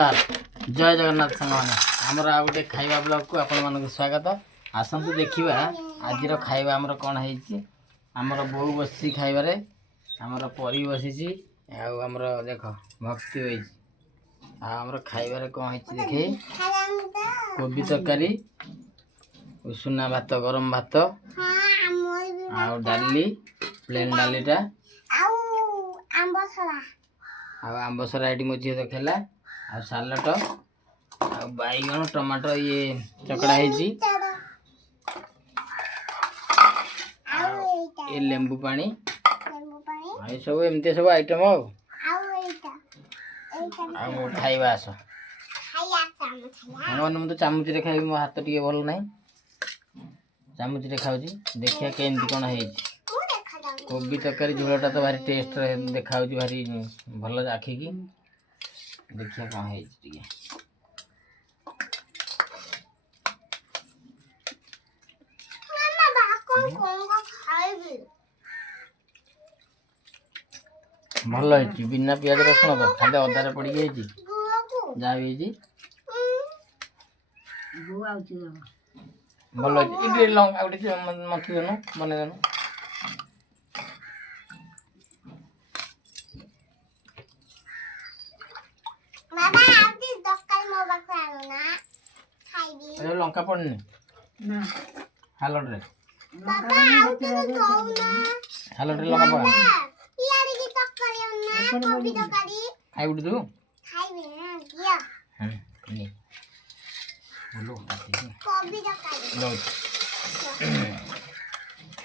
जय जगन्नाथ सांग मैंने आमर आ गए खाइबा ब्लॉग को आपण मानक स्वागत। आसतु देखा आज खाइबा आमर कौन है। आमर बोऊ बसी खाइबारे आमर परी बसी आमर देख भक्ति हो आमर खाइबारे कौन है देखे कोबी तरकारी उसुना भात गरम भात आ डाली प्लेन डालीटा आंबसरा ये मो झी देखेला आ सालट आ बैगन टमाटो ये चकड़ा है ये लेंबू पानी ये सब एमती सब आइटम खाइबा आस मैंने तो चामुच रे खाइबी मो हाथ टिके भल ना चामुच रे खाऊँ देखिए केमती कौन है। कोबी तरकारी झोलटा तो भारी टेस्ट देखा भारी भल आखि की देखिए कौन है भल है बिना पियाज रसुण तो खाली अदारे पड़ी जहाँ भी भल है मथी देनु बन देनु लंका पड़नी हालट रे हालट रे लंका पड़ा खाई उठ तू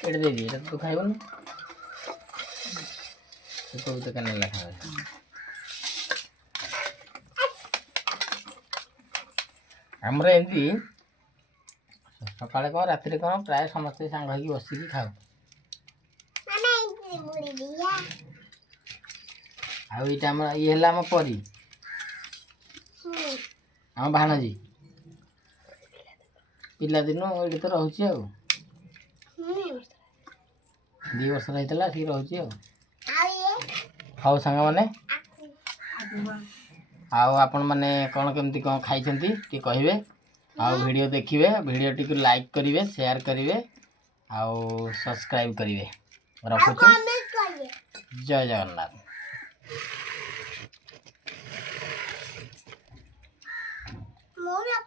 एट दे दी तू खाइब ना कोबी तो कने लखा हमरे एमती सकाଳେ कौन राति कौन प्राय समस्ते सांग हो बसिकी खाऊ आम ये आम परी आम भाणजी पिला दिन ये तो रोचे आ 2 वर्ष होता सी रोचे हाउ सांग मैंने आपण मैंने कौन केमती कौन खाई कि कहे आउ वीडियो देखिए वीडियो टी लाइक करेंगे शेयर करेंगे आउ सब्सक्राइब करेंगे रखुछु जय जगन्नाथ।